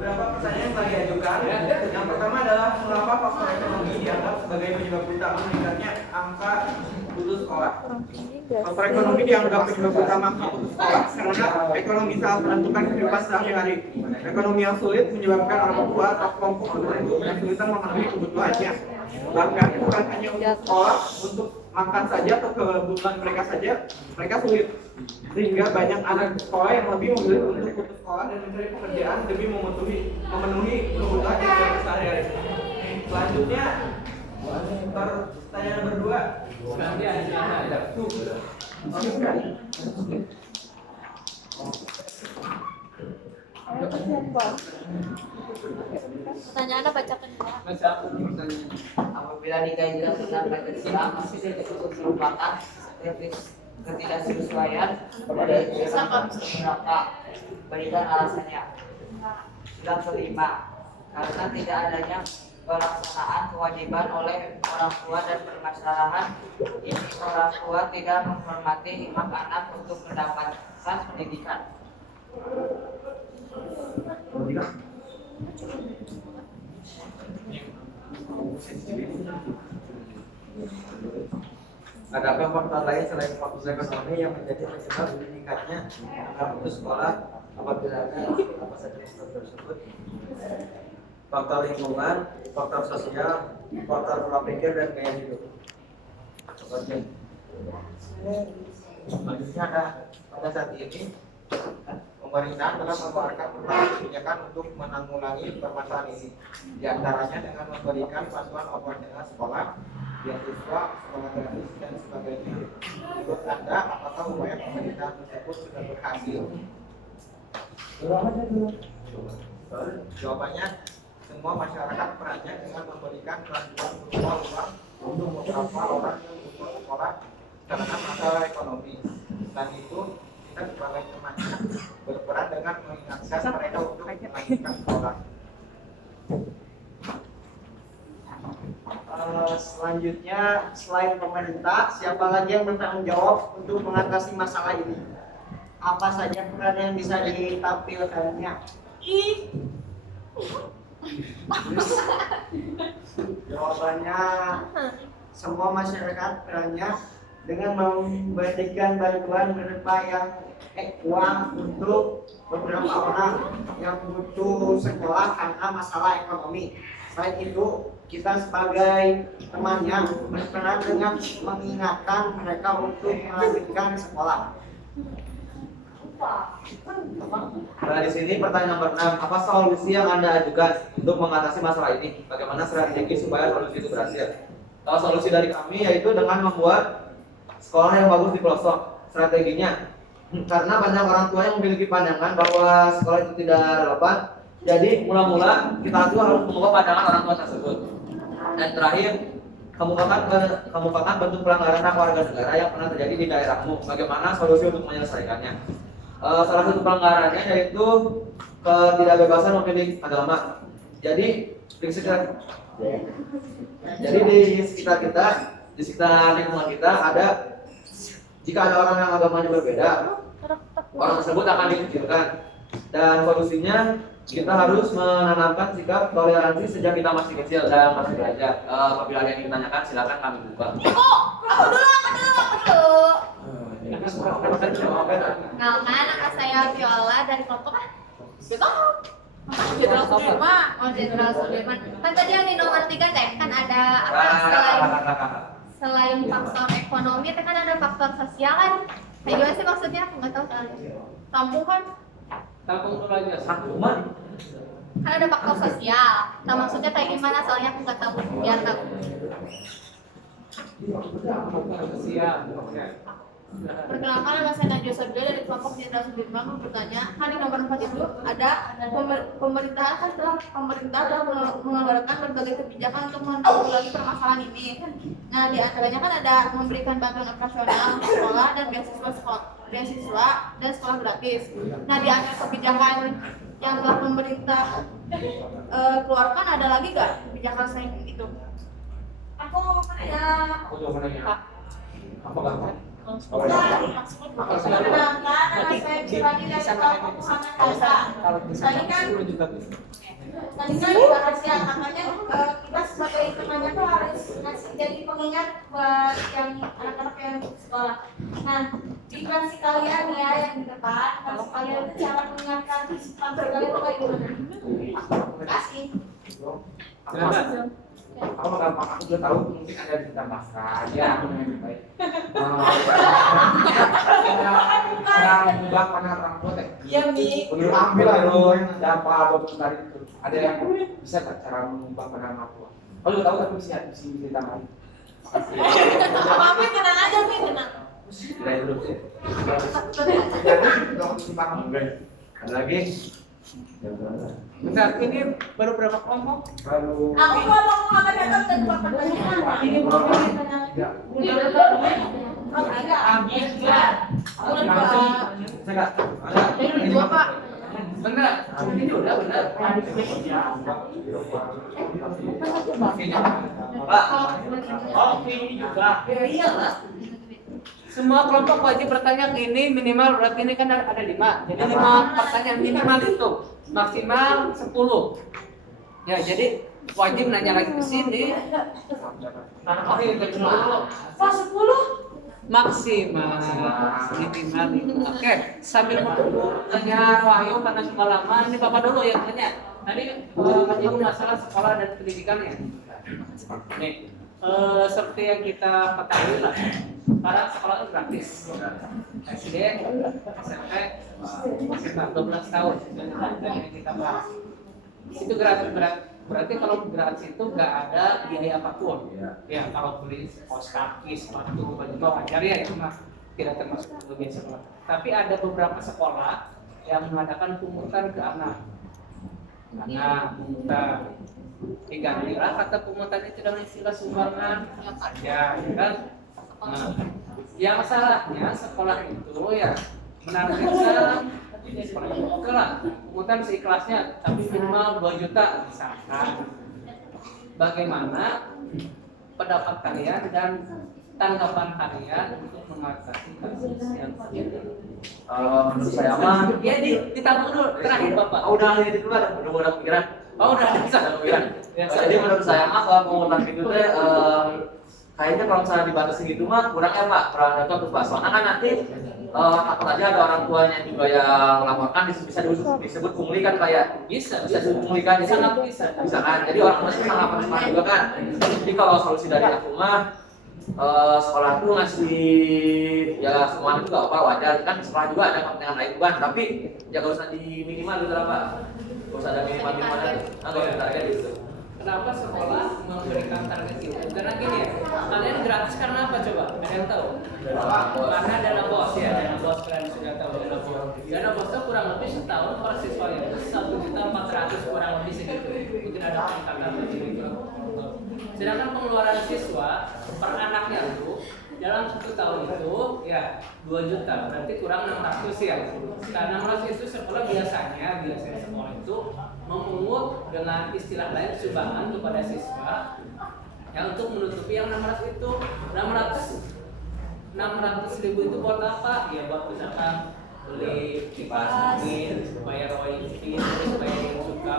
beberapa pertanyaan yang telah diajukan. Yang pertama adalah mengapa faktor ekonomi dianggap sebagai penyebab utama meningkatnya angka putus sekolah. Faktor ekonomi dianggap penyebab utama angka putus sekolah karena ekonomi sangat menentukan kehidupan sehari-hari. Ekonomi yang sulit menyebabkan orang tua atau kelompok tertentu kesulitan memenuhi kebutuhannya. Bahkan bukan hanya untuk sekolah, untuk makan saja atau kebutuhan mereka saja, mereka sulit. Sehingga banyak anak sekolah yang lebih memilih untuk putus sekolah dan mencari pekerjaan demi memenuhi kebutuhan yang sehari-hari. Selanjutnya, pertanyaan nomor 2. Pertanyaannya bacakan. Apabila dikaitkan dengan Pancasila masih merupakan ketidaksesuaian pada beberapa berikan alasannya. Yang kelima, karena tidak adanya pelaksanaan kewajiban oleh orang tua dan permasalahan ini orang tua tidak menghormati hak anak untuk mendapatkan pendidikan. Adakah faktor lain selain faktor ekonomi yang menjadi penyebab meningkatnya angka putus sekolah? Apabila ada, apa saja faktor tersebut? Faktor lingkungan, faktor sosial, faktor pola pikir dan gaya hidup. Selanjutnya pada saat ini pemerintah telah mengeluarkan berbagai kebijakan untuk menanggulangi permasalahan ini. Di antaranya dengan memberikan bantuan operasional sekolah, beasiswa, sekolah gratis dan sebagainya. Menurut Anda, apakah upaya pemerintah tersebut sudah berhasil? Jawabannya, semua masyarakat perannya dengan memberikan bantuan berupa uang untuk beberapa orang yang butuh sekolah karena masalah ekonomi. Dan itu kita sebagai temannya berperan dengan mengingatkan mereka untuk melanjutkan sekolah. Selanjutnya, selain pemerintah, siapa lagi yang bertanggung jawab untuk mengatasi masalah ini? Apa saja peran yang bisa ditampilkannya? Jawabannya, semua masyarakat perannya dengan memberikan bantuan berupa uang untuk beberapa orang yang butuh sekolah karena masalah ekonomi. Selain itu, kita sebagai temannya berperan dengan mengingatkan mereka untuk melanjutkan sekolah. Nah, di sini pertanyaan nomor 6, apa solusi yang Anda ajukan untuk mengatasi masalah ini? Bagaimana strategi supaya solusi itu berhasil? Kalau solusi dari kami yaitu dengan membuat sekolah yang bagus di pelosok. Strateginya, karena banyak orang tua yang memiliki pandangan bahwa sekolah itu tidak relevan, jadi mula-mula kita tuh harus mengubah pandangan orang tua tersebut. Dan terakhir, kemukakan bentuk pelanggaran hak warga negara yang pernah terjadi di daerahmu. Bagaimana solusi untuk menyelesaikannya? Salah satu pelanggarannya yaitu ketidakbebasan memilih agama. Jadi di sekitar kita, di sekitar lingkungan kita ada, jika ada orang yang agamanya berbeda, orang tersebut akan dikucilkan. Dan solusinya kita harus menanamkan sikap toleransi sejak kita masih kecil dan masih belajar. Apabila ada yang ditanyakan, silakan kami buka. Aku dulu. Kenalkan, nama saya Viola dari kelompok Jenderal Sudirman. Oh, Jenderal Sudirman. Kan tadi yang di nomor 3 teh kan ada apa selain faktor ekonomi, kan ada faktor sosial kan? Kayak gimana sih maksudnya? Nggak tahu soalnya. Tampung kan? Tampung dulu aja, sangkuman. Kan ada faktor sosial. Nah maksudnya kayak gimana? Soalnya aku nggak tahu. Biar tahu. Sosial. Perkenalkan, nama saya Najwa Sabila dari kelompok Jenderal Sudirman. Bertanya, kan di nomor 4 itu ada pemerintah telah mengeluarkan berbagai kebijakan untuk menanggulangi permasalahan ini. Nah, di antaranya kan ada memberikan bantuan operasional sekolah dan beasiswa dan sekolah gratis. Nah, di antara kebijakan yang telah pemerintah keluarkan ada lagi nggak kebijakan selain itu? Aku Aku juga menanya. Apakah Perkenalkan, nama saya Cirani dari kelompok Muhammad Hatta. Tadi kan dibahas ya, makanya kita sebagai temannya tuh harus ngasih jadi pengingat buat yang anak-anak yang sekolah. Nah, di fraksi kalian ya yang di depan, kalau kalian itu cara mengingatkan fraksi kalian itu kayak gimana? Terima kasih. Aku mau gampang, aku juga tahu mungkin ada yang ditambahkan ya. Baik. Cara mengubah pandangan orang tua teh. Iya, Mi. Menurut ambil loh dampak apa tadi itu. Ada yang bisa tak cara mengubah pandangan orang tua? Kalau tahu tapi bisa ditambahin. Apa tenang aja, Mi, tenang. Dari dulu sih. Ada lagi? Bentar, ini baru berapa kelompok? Lalu Aku ngomong Muhammad Hatta dan buat pertanyaan. Ini mau Oh, tidak. Aku Langsung. Saya nggak. Ada. Ini dua, Pak. Benar, ini udah benar. Pak. Oke juga. Ya iyalah. Semua kelompok wajib bertanya ke ini minimal berarti ini kan ada 5. Jadi 5 pertanyaan minimal itu maksimal 10. Ya, jadi wajib nanya lagi ke sini. Oke, kedua. Pas 10. Maksimal minimal itu. Oke, sambil menunggu tanya Wahyu karena sudah lama, ini Bapak dulu yang tanya. Tadi menyinggung masalah sekolah dan pendidikannya. Nih, seperti yang kita ketahui lah, sekarang sekolah itu gratis. SD, SMP, sekitar 12 tahun yang kita bahas. Itu gratis, berarti kalau gratis itu nggak ada biaya apapun. Ya, kalau beli kaos kaki, sepatu, baju wajar ya itu mah tidak termasuk biaya sekolah. Tapi ada beberapa sekolah yang mengadakan pungutan ke anak. Karena pungutan digantilah kata pungutan itu dengan istilah sumbangan aja, ya kan? Nah, yang salahnya sekolah itu ya menargetkan oke lah, pungutan seikhlasnya, tapi minimal 2 juta misalkan. Bagaimana pendapat kalian dan tanggapan kalian untuk mengatasi kasus yang seperti ini? Menurut saya mah. Ya ditanggung dulu terakhir Bapak. Oh, udah ini dulu ada pikiran. Oh udah bisa. Ada pikiran. Jadi menurut saya mah kalau pengurutan gitu teh kayaknya kalau misalnya dibatasi gitu mah kurang ya Pak, kurang ada untuk Pak. Soalnya kan nanti takut aja ada orang tuanya juga yang melaporkan bisa disebut pungli kan kayak Bisa disebut pungli kan sangat bisa. bisa kan. Jadi orang tuanya sangat lapor juga kan. Jadi kalau solusi dari aku mah sekolah tuh ngasih ya semuanya juga apa wajar kan, sekolah juga ada kepentingan lain kan, tapi ya gak usah di minimal gitu lah Pak, gak usah ada minimal nggak usah target gitu. Kenapa sekolah memberikan target itu? Karena gini ya, kalian gratis karena apa coba? Ada yang tahu? Karena dana bos ya, dana bos kalian sudah tahu dana bos. Dana bosnya kurang lebih setahun per siswa itu 1.400.000 kurang lebih segitu. Mungkin ada peningkatan begitu. Sedangkan pengeluaran siswa per anaknya itu dalam 1 tahun itu ya 2 juta, berarti kurang 600 ya. Karena 600 itu sekolah biasanya sekolah itu memungut dengan istilah lain sumbangan kepada siswa yang untuk menutupi yang 600 itu. 600.000 itu buat apa? Ya buat misalkan beli kipas angin, bayar wifi, terus bayar yang suka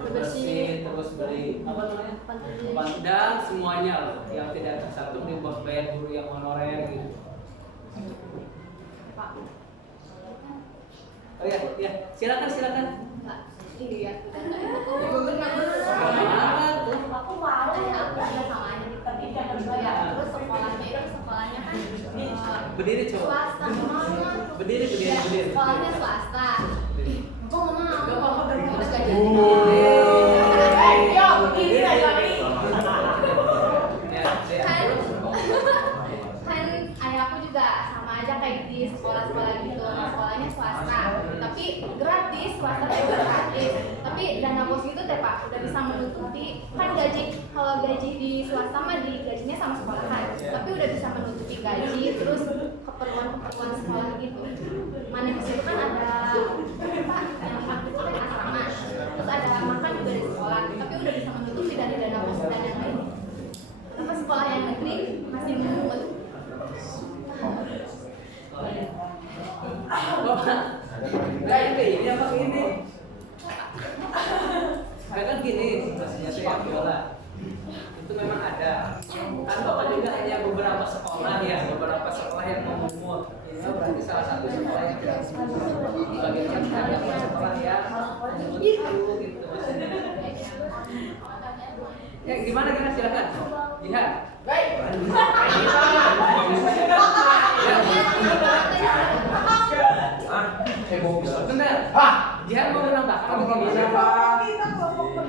bersih, terus beli apa namanya? Dan semuanya loh yang tidak tersatu di buat bayar guru yang honorer gitu. Oh ya, silakan. Iya. Apa tuh? Aku mau ya sama aja tapi jangan ya. Terus sekolahnya kan Berdiri coba. swasta mana? Berdiri. Sekolahnya swasta. Kok mau? Gak apa-apa dari Terus kita. gajinya begini aja nih. Kan ayahku juga sama aja kayak di sekolah-sekolah gitu. Sekolahnya swasta, tapi gratis, swasta juga gratis. Tapi dana bos gitu teh Pak, udah bisa menutupi kan gaji. Kalau gaji di swasta mah gajinya sama sekolahan, tapi udah bisa menutupi gaji terus keperluan sekolah gitu. Mana di situ kan ada Pak yang itu kan asrama, terus ada makan juga di sekolah, tapi udah bisa menutupi dari dana bos dan yang lain. Tapi sekolah yang negeri masih menurut gini situasinya saya Viola. Itu memang ada. Kan Bapak juga hanya beberapa sekolah ya, beberapa sekolah yang memungut. Ini berarti salah satu sekolah yang tidak bagian ada sekolah yang memungut itu gitu maksudnya. Ya gimana silakan. Jihad. Baik. Benar. Jihad mau menambahkan atau gimana?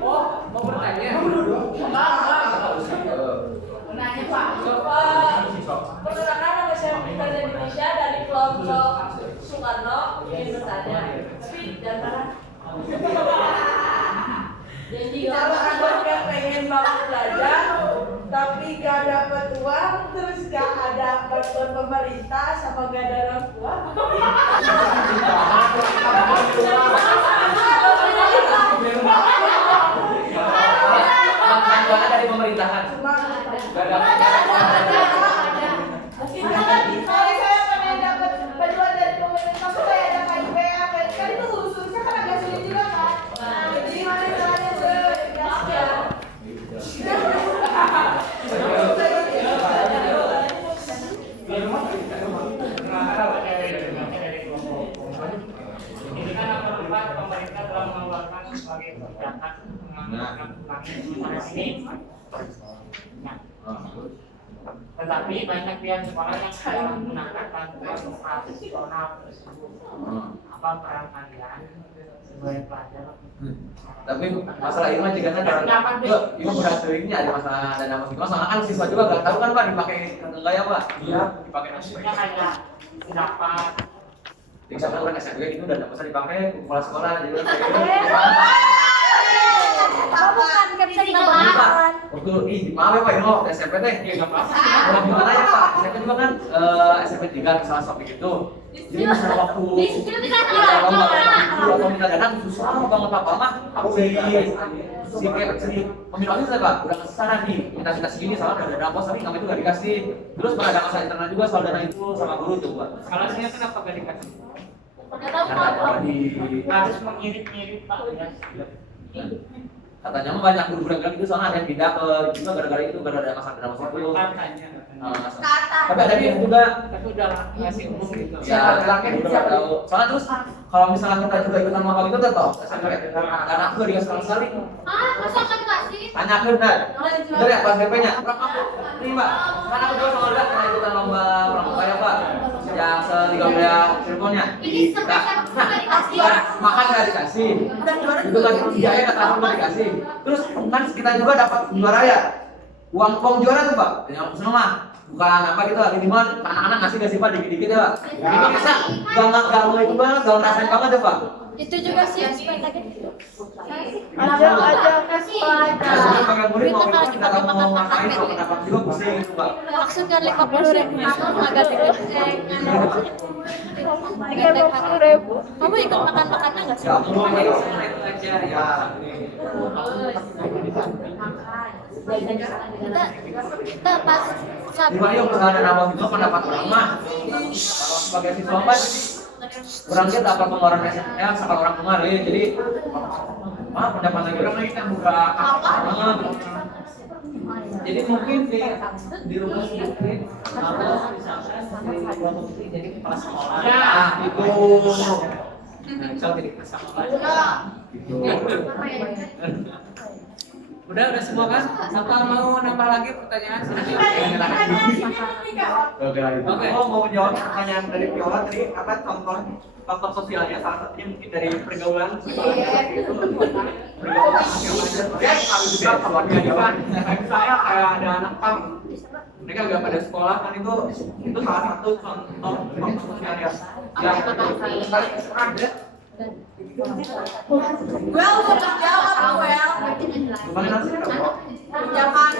Oh, mau bertanya? Nanya Pak, pergerakan masyarakat Indonesia dari kelompok Soekarno ingin bertanya, tapi jangan jadi kalau ada yang pengen banget belajar, tapi gak dapat uang, terus gak ada bantuan pemerintah sama gak ada orang tua. Bantuan dari pemerintahan. Saya pengen dapat bantuan dari pemerintah supaya ada KIP, kan itu urusannya kan agak sulit juga kan. Jadi gimana caranya Ini kan tempat pemerintah telah mengeluarkan sebagai kebijakan mengamankan ini. Nah, tetapi banyak pihak sekolah yang tidak menggunakan bantuan operasional tersebut. Apa peran kalian sebagai pelajar? Tapi masalah ini mah juga kan ini berat seringnya ada masalah dana masing masalah kan siswa juga nggak tahu kan Pak dipakai enggak ya Pak? Iya, dipakai Maksudnya kayak dapat di sana orang SMP itu udah nggak bisa dipakai kepala sekolah jadi Bukan bisa dimakan. waktu maaf ya Pak ini waktu SMP teh nggak apa-apa. Kalau gimana ya Pak? SMP juga kan SMP 3 salah satu gitu. Jadi masalah waktu kalau minta dana susah banget Pak mah. Si pemilik itu Pak udah ke sana nih minta segini salah ada dana pos tapi kami itu nggak dikasih. Terus pada ada masalah internal juga soal dana itu sama guru tuh Pak. Kalau saya kenapa gak dikasih? Karena di harus mengirim-ngirim Pak ya. katanya mah banyak guru bilang gitu soalnya ada yang pindah ke juga gara-gara itu gara-gara ada masalah dalam situ. Katanya. Tapi ada yang juga Tapi udah ngasih umum gitu. ya udah tahu. Soalnya terus kalau misalnya kita juga ikutan lomba itu tetap karena aku dia sekali Masa kan kasih? tanya ke dan bener ya pas SMP-nya berapa ini Mbak karena aku juga sama udah pernah ikutan lomba pramuka ya Pak yang se-3 wilayah Cirebonnya makan nggak dikasih itu lagi biaya nggak tahu nggak dikasih terus kan kita juga dapat juara ya uang juara tuh Pak yang aku seneng mah bukan apa gitu minimal anak-anak ngasih Pak dikit-dikit ya Pak ini bisa gak mau itu banget gak ngerasain banget ya Pak Itu juga sih aja kasih. pakai murid mau itu nggak tahu mau ngapain mau pendapat juga pusing gitu Pak Maksudnya 50.000 agak dikit. 50.000. Kamu ikut makan-makannya nggak sih? ya aku mau itu Aja ya. Kita pas Gimana yang misalnya nama itu pendapat orang mah kalau sebagai siswa Pak kurangnya dapat pengeluaran ya sakal orang kemarin jadi pendapat lagi orang lagi kan buka banget Jadi mungkin di rumah mungkin kalau misalkan di ruang musik jadi kepala sekolah. nah itu Kalau jadi kepala sekolah. Udah semua kan? Apa mau nambah lagi pertanyaan? Oke. Oh mau menjawab pertanyaan dari Viola tadi apa contoh faktor sosialnya salah satunya mungkin dari pergaulan itu pergaulan yang aja harus juga keluarga kan misalnya kayak ada anak pang mereka gak pada sekolah kan itu salah satu contoh faktor sosialnya yang ada Well, udah jawab, well. gimana sih kamu? Jangan.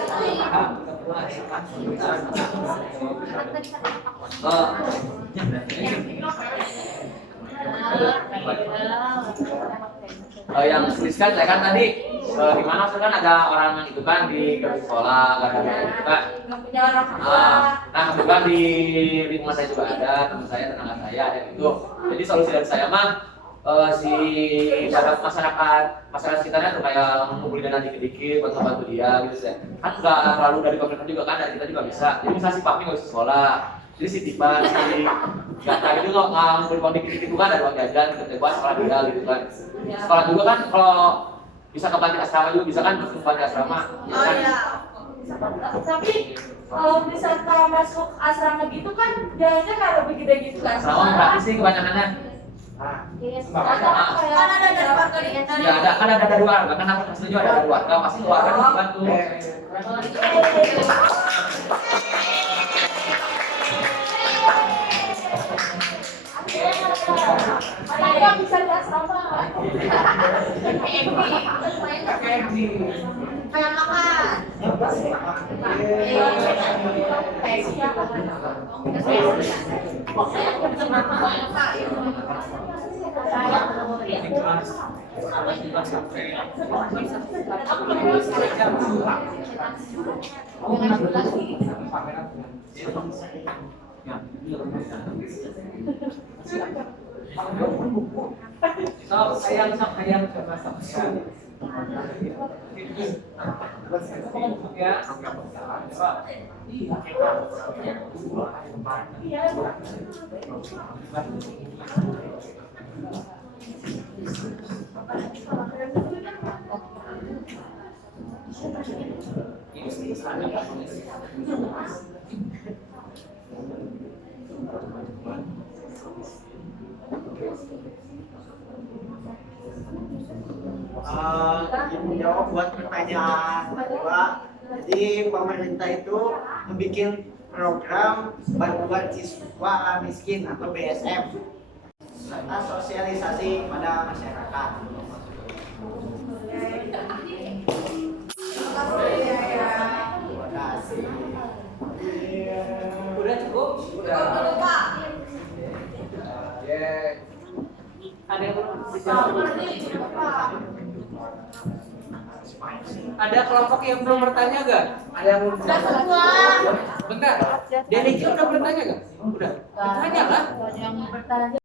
Yang tuliskan saya kan tadi di mana kan ada orang yang itu kan di sekolah ada itu kan nah kebetulan di lingkungan saya juga ada teman saya tetangga saya ada itu jadi solusi dari saya mah si masyarakat sekitarnya tuh kayak mengumpulin dana dikit-dikit buat membantu dia gitu sih. Kan nggak terlalu dari pemerintah juga kan, dari kita juga bisa. Jadi misalnya si papi nggak bisa sekolah, jadi si Tipan, si Gata itu nggak ngumpulin uang dikit-dikit juga dari uang jajan, gitu buat sekolah dia gitu kan. Sekolah juga kan kalau bisa ke panti asrama juga bisa kan, ke panti asrama. Ya kan? Tapi kalau misalkan masuk asrama gitu kan biayanya kalau begitu gitu kan. Asrama gratis sih kebanyakannya. Kan ada dari warga Ya ada, kan ada dari warga, kan aku setuju ada dari warga, pasti keluarga dibantu. Ada bisa di asrama. kayak makan. Sayang coba ya. Menjawab buat pertanyaan kedua. Jadi pemerintah itu membuat program bantuan siswa miskin atau BSM serta sosialisasi pada masyarakat. Terima kasih. Udah cukup? Ada yang belum dijawab? Ada kelompok yang belum bertanya gak? Ada yang belum semua. Bentar, Deniki udah bertanya gak? Udah. Bertanya lah. Yang bertanya.